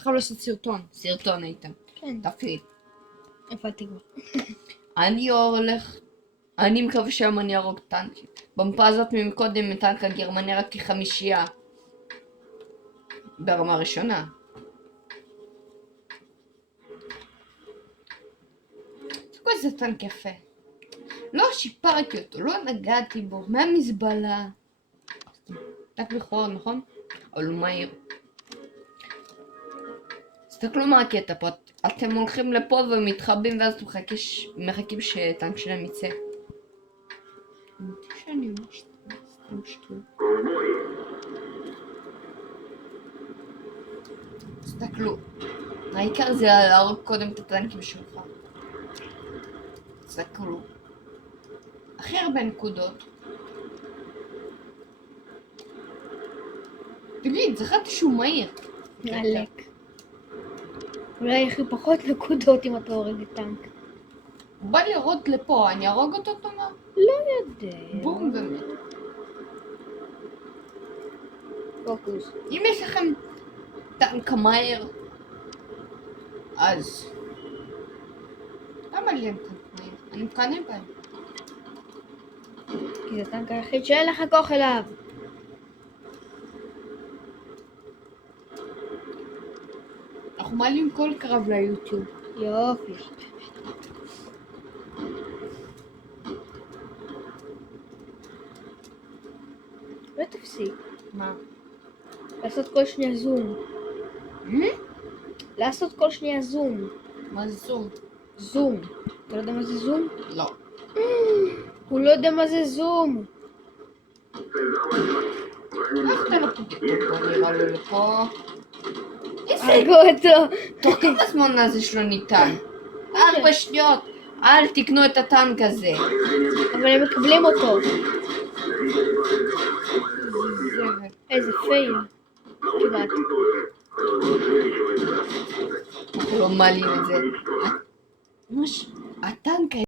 צריכה לעשות סרטון איתם. כן. תפריד. הפעלתי כבר. אני מקווה שהיום אני ארוג טנקים. במפה הזאת מקודם טנק הגרמני רק כ5 ברמה ראשונה. תראו איזה טנק יפה. לא שיפרתי אותו, לא נגעתי בו, מהמזבלה. טנק בכורה, נכון? אבל הוא מהיר. תסתכלו מה הקטע פה, אתם הולכים לפה ומתחבאים ואז מחכים שטנק שלהם יצא. שאני ממש שטוי. תסתכלו, העיקר זה להרוג קודם את הטנקים שלך. תסתכלו. הכי הרבה נקודות. תגיד, זכרתי שהוא מהיר. עלק. אולי הכי פחות נקודות אם אתה הורג את טנק. הוא בא לראות לפה, אני ארוג אותו תומר? לא יודע. בום באמת. פוקוס. אם יש לכם טנק מהיר, אז... למה לי הם טנק מהיר? אני מקנא בהם. כי זה הטנק היחיד שאין לך כוח אליו. אנחנו מעלים כל קרב ליוטיוב. יופי. לא תפסיק. מה? לעשות כל שנייה זום. לעשות כל שנייה זום. מה זה זום? זום. אתה לא יודע מה זה זום? לא. הוא לא יודע מה זה זום. איך אתה לא פוגע? בוא נראה לו לפה. הרגו אותו. תוך כמה זמן הזה שלו ניתן? 4 שניות. אל תקנו את הטנק הזה. אבל הם מקבלים אותו. איזה פייל. כמעט. אנחנו לא מעלים את זה. הטנק